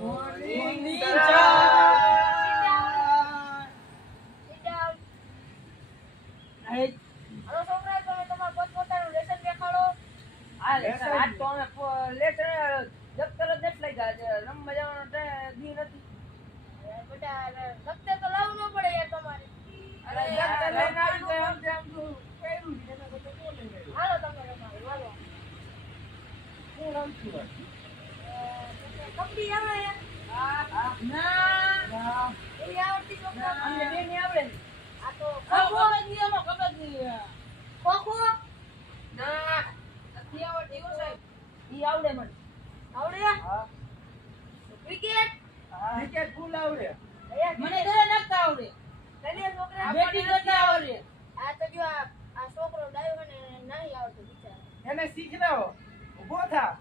Morning Sit down. Hello છોકરા, તમે તમારું પોતપોતાનું લેસન દેખાડો. લેસન આજ તો અમે લેસન દફતર જ નથી લઈ ગયા છે. રમવા જવાનો દી નથી. બેટા દફતર તો લાવવું ન પડે યાર તમારે. અરે દફતર લઈને આવી તો આમ તેમ તો કર્યું છે એના કરતા તો લઈ ગયો. હાલો તમે રમાડો, હાલો. હું રમશું કબડ્ડી આવે યાર? ના એ આવડતી છોકરા? અમને બે ની આવડે ને. આ તો ખોખો ના નથી આવડતી હો સાહેબ. ઈ આવડે મને. આવડે? હા ક્રિકેટ? ક્રિકેટ ફૂલ આવડે. મને ઘરે નાખતા આવડે. તને છોકરા બેટી કરતા આવડે. આ તો જો આ છોકરો ડાયો હોય ને નહીં આવડતું બિચારો. એને શીખડાવો. ઊભો થા.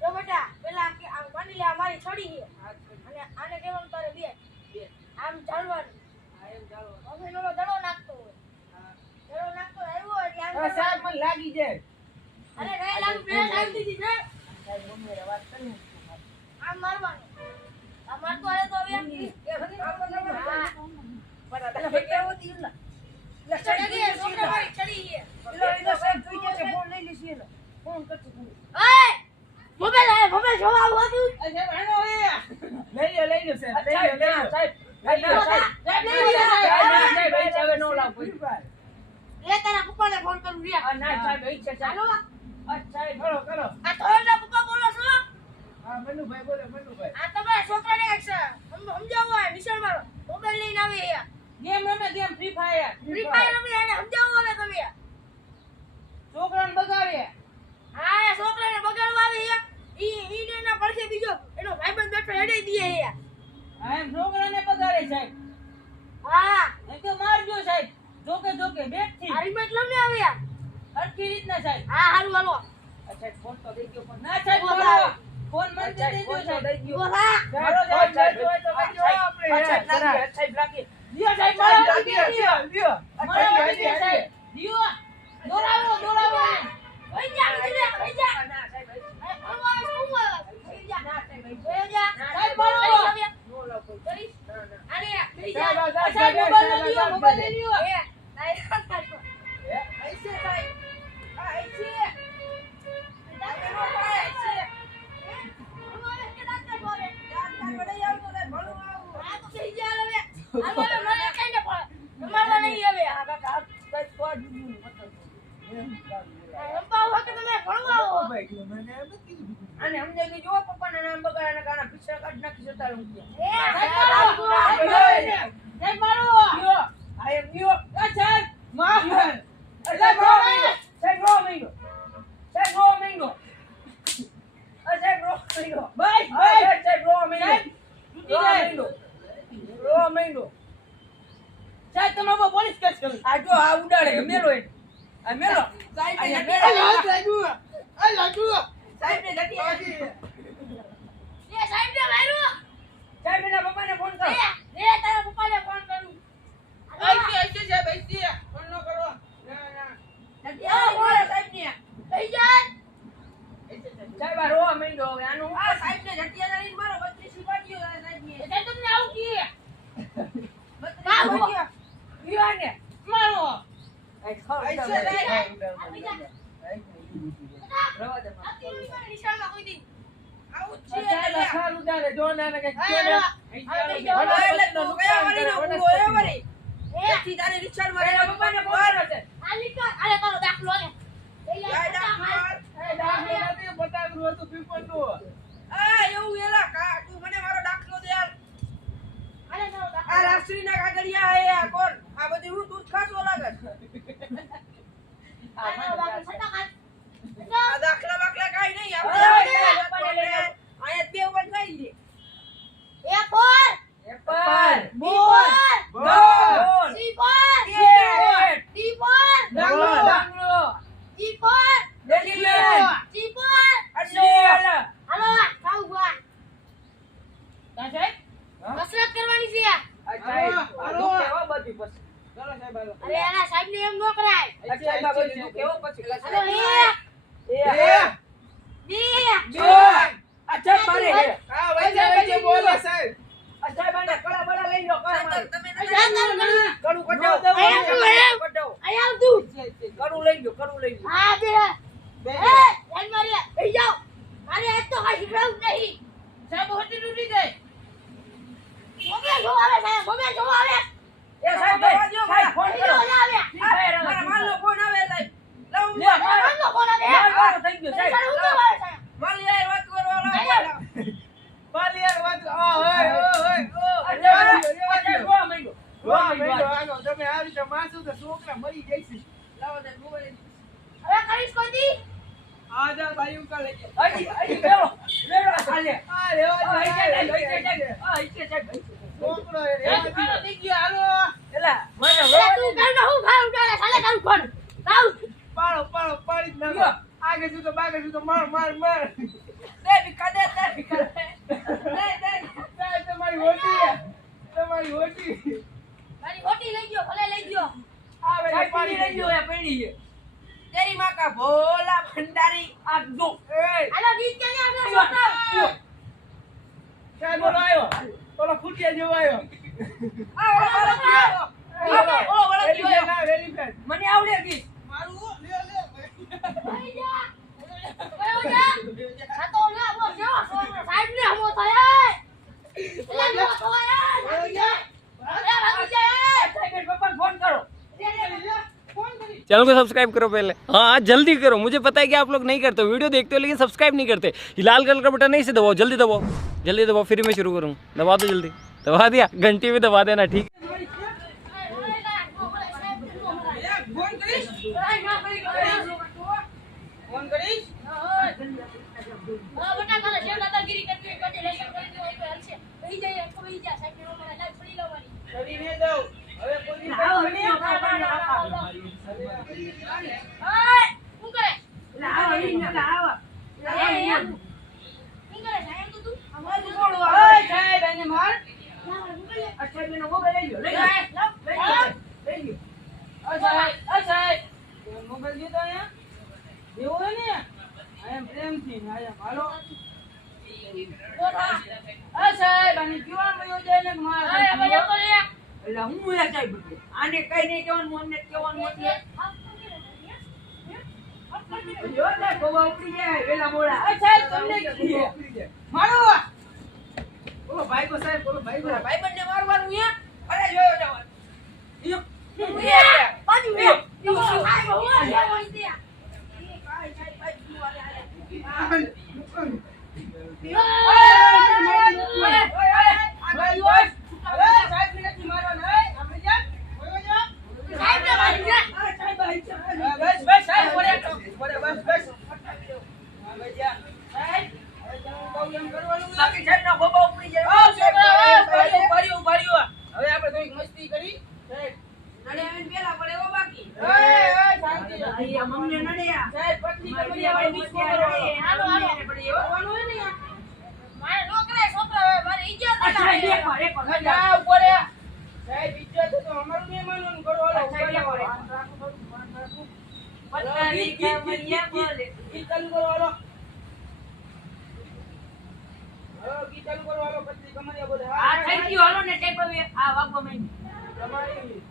જો બેટા પેલા આમ માની લે આ મારી છડી છે અને આને કહેવાનું તારે બે આમ ચાલવાનું. હવે એનો દડો નાખતો હોય. દડો નાખતો આવ્યો એટલે આમ હવે સાહેબ મને લાગી જાય. અરે નહીં લાગુ પ્રેસ આવી દીધી છે. સાહેબ મમ્મીને વાત કરી. આમ મારવાનું. આ મારતો આવે તો હવે પણ આ બેટા હોતી ને. ચડી ગઈ છોકરા મારી ચડી ગઈ. એનો સાહેબ જોઈ જશે. ફોન લઈ લેશે ને. ફોન કરશે તું. ઓય મોબાઈલ જોવા આવું હતું. લઈ લો સાહેબ. લઈ લો સાહેબ. સાહેબ હવે નો લાવ કોઈ. એ તારા પપ્પાને ફોન કરું રે. ના સાહેબ એ છે ચાલો સાહેબ. સાહેબ કરો કરો. આ તોયના પપ્પા બોલો છો? હા મનુભાઈ બોલે મનુભાઈ. આ તમારા છોકરાને સમજાવો આ નિશાળ મારો મોબાઈલ લઈને આવે અહીંયા. ગેમ રમે game Free Fire. Free Fire રમી એને સમજાવો હવે તમે. છોકરાને બગાડે. હા એ છોકરાને બગાડવા આવે અહીંયા. ઈને એના પડખે બીજો એનો ભાઈબંધ બેઠો હેડે દીએ અહીંયા. હા એમ છોકરાને બગાડે સાહેબ. હા એ તો મારજો સાહેબ. જોકે બેટ થી. આ રિમોટ લઈને આવે યાર. હરખી રીતના સાહેબ. હા હારું હાલો. અચ્છા ફોન તો દઈ દો પણ. ના સાહેબ ઉભો બોલો. થાવ. ફોન મને દઈ દેજો સાહેબ. ઉભો થા. મારો સાહેબ સાહેબ હોય તો કઈ આપણે સાહેબ લાગી. દિયો સાહેબ મારો દિયો. મારો દિયો સાહેબ. દિયો. દોડાવો. ઓય જા ઓય જા. ના સાહેબ ઓય જા. ઓય જા. સાહેબ મારો. નો લાવ કોઈ. કરીશ. ના ના. અરે લઈ સાહેબ જા. સાહેબ મોબાઈલ લઈ લ્યો મોબાઈલ લઈ લ્યો. એ તારી સાચો. ऐसे साहब આ ऐसे. તારે નો પડે ऐसे. અમારે કે દાંત પડે. દાંત પડે આવ તો ભણું આવું. આ તો થઈ ગયા હવે. હાલો હવે મને કઈ ને પડે. તમારે નહીં હવે. આ કાકા સાહેબ તો દીધું મતલબ રંપા હોય કે તમે ભણવા આવો. અને અમને કે જો પપ્પાના નામ બગાડવાના કારણે પીછા કાઢ નાખી જતા રહું એ સાહેબ મારો. આઈ એમ ન્યુ સાહેબ માફ. સાહેબ રો મહિનો સાહેબ રો મહિનો સાહેબ ભાઈ સાહેબ રો મહિનો તૂટી જાય. રો મહિનો સાહેબ તમે પોલીસ કેસ કરો. આ જો આ ઉડાડે મેલો એ આ મેલો સાહેબ ને જતી એ સાહેબ ને માર્યો. સાહેબ એના પપ્પાને ફોન કરો એ તારા પપ્પાને ફોન કરું. ऐसे साहेब ऐसे फोन न करो. જતી આ બોલે સાહેબ ને લઈ જા. સાહેબ આ રો મહિનો હવે આનું આ સાહેબ ને જટિયા જાણીને મારો 32 પાડ્યો સાહેબ ને. સાહેબ તમને આવું કી. ના હો. યો ને મારો. રવા દે આ તીવી માં નિશાળમાં કોઈ દી. આવું છે સાહેબ એટલે. ખાલ ઉડાડે જો ના ને કઈ હા, એટલે તો કયા વાળીનો પૂરો એ વળી. એથી તારે રિક્ષા માં એના પપ્પાને ફોન કરો છે આ લીકા આલે તારો દાખલો લે. લઈ જા. બતાવ્યું હતું પીપળનું. આ એવું એલા કા તું મને મારો દાખલો દે યાર. આલે તારો દાખલો. આ રાષ્ટ્રીયના કાગળિયા હે આ કોણ? આ બધી હું તું ખાસો લાગે. આ તારો દાખલો છટા કાઢ. આ દાખલા બાકલા કાઈ નહીં આપણે આયા બે ઉપર થઈ લે. એ four apple ball ball C for cat D for ડાંગરો ઈ ફોર ડેલીમેન સી ફોર અડેલ હાલો ખાવ ગા. સાહેબ કસરત કરવાની છે. અચ્છા હાલો. કેવો બધી પછી ચાલો સાહેબ હાલો. અરે એના સાહેબ ને એમ ન કરાય. અચ્છા એમાં બધું કેવો પછી હાલો એ એક બે જો અચ્છા મારે હે શીખવાડું જ નહીં. સાહેબ હોટી તૂટી જાય. મોબાઈલ જોવા આવે સાહેબ, મોબાઈલ જોવા આવે. એ સાહેબ સાહેબ ફોન કરો વિડિયો ના આવે. ફ્રી ફાયર આવે. મારા માલનો ફોન આવે સાહેબ. લાવો લે, માલ. મારનો ફોન આવે. મારો થઈ ગયો સાહેબ પૈસાનો ઉતાવળ આવે સાહેબ. માલ યાર વાત કરવા સાહેબ. લાવો. માલ યાર વાત ઓય રોવા માંડ્યો રોવા માંડ્યો આનો તમે આ રીતે માસું તો છોકરા મરી જાય છે. લાવો સાહેબ મોબાઈલ. હવે કરીશ કોઈ દી? આ જા ભાઈ ઉકા લઈ જાય. અહીં બેરો હાલે આ રેવા આ દે. સાહેબ છોકરો એ રેવા દે. હાલો, થઈ ગયો હાલો. એલા મને એ રોવા તું ઘરનો હું ખાવ ઉડાડે, સાલે તારું ફોન. લાવ. પાડો પાડી જ નાખો. લ્યો. આગે જુતો બાગે જુતો માર. દે ભીખા દે ભીખા દે સાહેબ તમારી હોટી. તમારી હોટી. મારી હોટી લઈ ગયો, ભલે લઈ ગયો. આવે સાહેબ પાડી પીડી રહી ગયો એ પડી છે તેરી માં કા ભોલા ભંડારી. આ જો એ હાલો, ગીત ક્યાં આગળ છોકરાઓ? સાહેબ બોલો આવ્યો. બોલો ફૂટિયા જેવો આવ્યો. આ ઓલો બાળક ગયો. ઓલો બાળક વેલી ગયો. ફેન, વેલી ફેન. મને આવડે ગઈ મારું લે. ભાઈ જા. કયો જા? આ તો ના બોલ કેવો છોકરો સાહેબ ને હમો થાય. એલા નો થાય. ભાગી જા. અરે ભાગી જા. સાહેબ પપ્પાને ફોન કરો चैनल को सब्सक्राइब करो पहले। हाँ जल्दी करो, मुझे पता है कि आप लोग नहीं करते हो, वीडियो देखते हो लेकिन सब्सक्राइब नहीं करते। ये लाल कलर का बटन नहीं से दबाओ, जल्दी दबाओ फिर मैं शुरू करूँ। दबा दो जल्दी, दबा दिया, घंटी में दबा देना ठीक है। ફોન કરીશ. ફોન કરીશ. બટા કાલે શેર દાદાગીરી કરતી હોય કદી લેશન કરી હોય તો હાલશે. બેહી જાય તો બેહી જા સાહેબ ને મને લાઈટ પડી લાવવાની. કરીને દઉં. હવે કોઈ ઓય શું કરે? શું કરે સાહેબ તું? અમારું બોલો. ઓય સાહેબ એને માર. મોબાઈલ લઈ લો લઈ લો ઓય સાહેબ. મોબાઈલ દીધો અહીંયા. દેવો હે ને. આયા પ્રેમથી ને આયા હાલો. ઓય સાહેબ આને કેવા મયો જાય ને માર. અરે ભાઈ તો રે. એટલે હું એ સાહેબ આને કઈ નહીં કહેવાનું અમને કહેવાનું એટલે જો ને ગોવા ઉપડી જાય વેલા મોડા ઓય સાહેબ તમને કીધું. મારો. બોલો ભાઈ કો સાહેબ બોલો ભાઈ કો. ભાઈબંધને મારવાનું હે અરે જોયો જવાનું બાજુ રે. સાહેબ હું હોય ત્યાં. બાકી સાહેબ ના ગોબા ઉપડી જાય હવે આપણે થોડીક મસ્તી કરી. નડે આવીને પેલા પડે એવો બાકી શાંતિ. અહીંયા મમ્મી નડ્યા સાહેબ પત્ની કમરિયા વાળી ડિસ્કો કરો. હાલો હાલો. કરવાનું હોય ને યાર. મારે નોકરા છોકરા હવે મારે ઇજ્જત ના એક વાર જા ઉપર રે. સાહેબ ઇજ્જત તો અમારું મહેમાનોનું કરો. હાલો ઉપર રે. પત્તાની કમરિયા બોલે ગીત ચાલુ કરો હાલો. હાલો ગીત ચાલુ કરો હાલો. પત્ની કમરિયા બોલે. આ થઈ ગયું હાલો ને ટેપ હવે આ વાગવા માંડી તમારી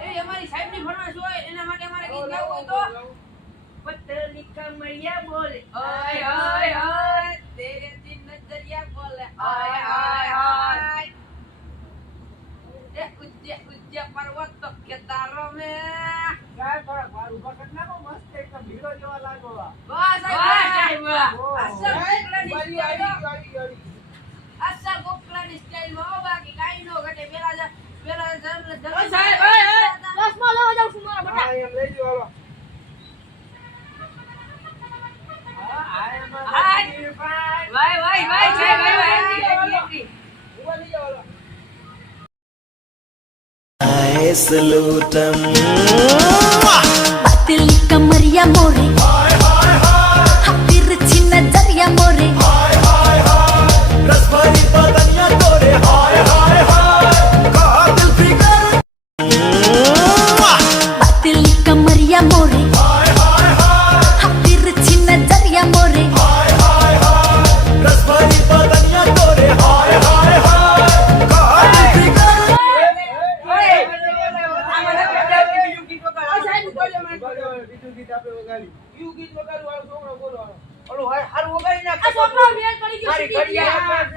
એ અમારી સાહેબ ની ફરમાઈશ હોય એના માટે અમારે ગીત ગાવું હોય તો પત્તરની કમરિયા બોલે ઓય ઓય ઓય તેરે દિન નજરિયા બોલે ઓય ઓય ઓય એ ઉજ્જે પર્વત તો કેદારો મે સાહેબ થોડા વાર ઉભા કરી નાખો. મસ્ત એકદમ ભીડો જેવા લાગો. વાહ સાહેબ વાહ. અસલ ગોખલાની આવી સ્ટાઈલ ગઈ. અસલ ગોખલાની સ્ટાઈલ માં બાકી કાઈ નો ઘટે પેલા ઓય સાહેબ, ઓય, ઓય. ચશ્મા લેવા જાઉં છું મારા બટા. હા એમ લઈ લો હાલો. વાય સાહેબ ઉભા થઈ જાઓ હાલો. पतली कमरिया मोरे तिरछी नजरिया मोरे पतली कमरिया मोरे तिरछी नजरिया मोरे બીજું ગીત આપણે વગાડ્યું. કયું ગીત વગાડ્યું હાલો છોકરો બોલો હાલો. ઓલું હારું વગાડી નાખ આ છોકરો મેલ પડી ગયો મારી સીધી ઘડિયાળ ગયા.